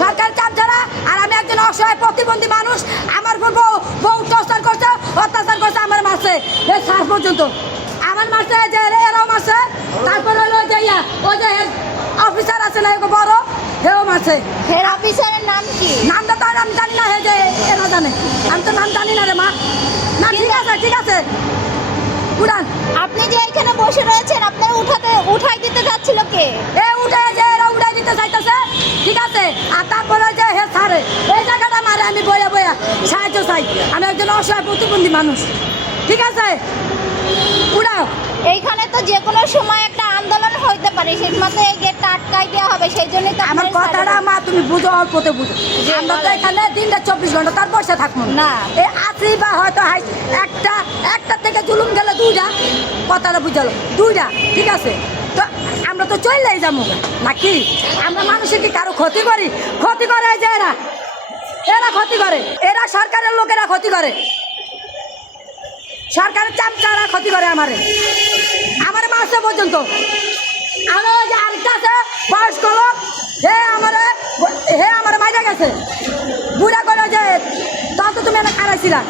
সরকার চাপ ছাড়া আর আমি একজন অসহায় প্রতিবন্ধী মানুষ আমার উপর বউ বউ টর্চার করছে অত্যাচার করছে আমার মাসে শেষ পর্যন্ত। আমার মাসে যে এরাও মাসে তারপরে হলো যে ইয়া ওই যে অফিসার আছে না বড় হেও মাসে অফিসারের নাম কি? নামটা তো আমি জানি না হে যে এরা জানে। আমি তো নাম জানি না রে মা। না ঠিক আছে ঠিক আছে। উড়ান। আপনি যে এখানে বসে রয়েছেন আপনার উঠাতে উঠাই দিতে যাচ্ছিল কে? এ উঠে যে এরা উঠাই দিতে চাইতেছে আছে আর তারপরে যে হে সারে এই জায়গাটা মারে আমি বইয়া বইয়া সাহায্য চাই। আমি একজন অসহায় প্রতিবন্ধী মানুষ। ঠিক আছে? উড়াও। এইখানে তো যে কোনো সময় একটা আন্দোলন হইতে পারে সেই মাত্র এই গেটটা আটকাই দেওয়া হবে সেই জন্যই তো আমার কথাটা মা তুমি বুঝো অল্পতে বুঝো। আমরা তো এখানে দিনটা চব্বিশ ঘণ্টা তার বসে থাকব। না। এই আসি বা হয়তো একটা একটা থেকে জুলুম গেলে দুইটা কথাটা বুঝালো। দুইটা ঠিক আছে? আমরা তো চললেই যাব। নাকি? আমরা মানুষের কি কারও ক্ষতি করি? ক্ষতি করে যে এরা। এরা ক্ষতি করে। এরা সরকারের লোকেরা ক্ষতি করে। সরকারের চামচারা ক্ষতি করে আমারে। আমার মাসে পর্যন্ত। আরও ওই যে আছে, বয়স্ক লোক, হে আমারে, হে আমার মাইরা গেছে। বুড়া করে যে তখন তো তুমি এনে খারাইছিলা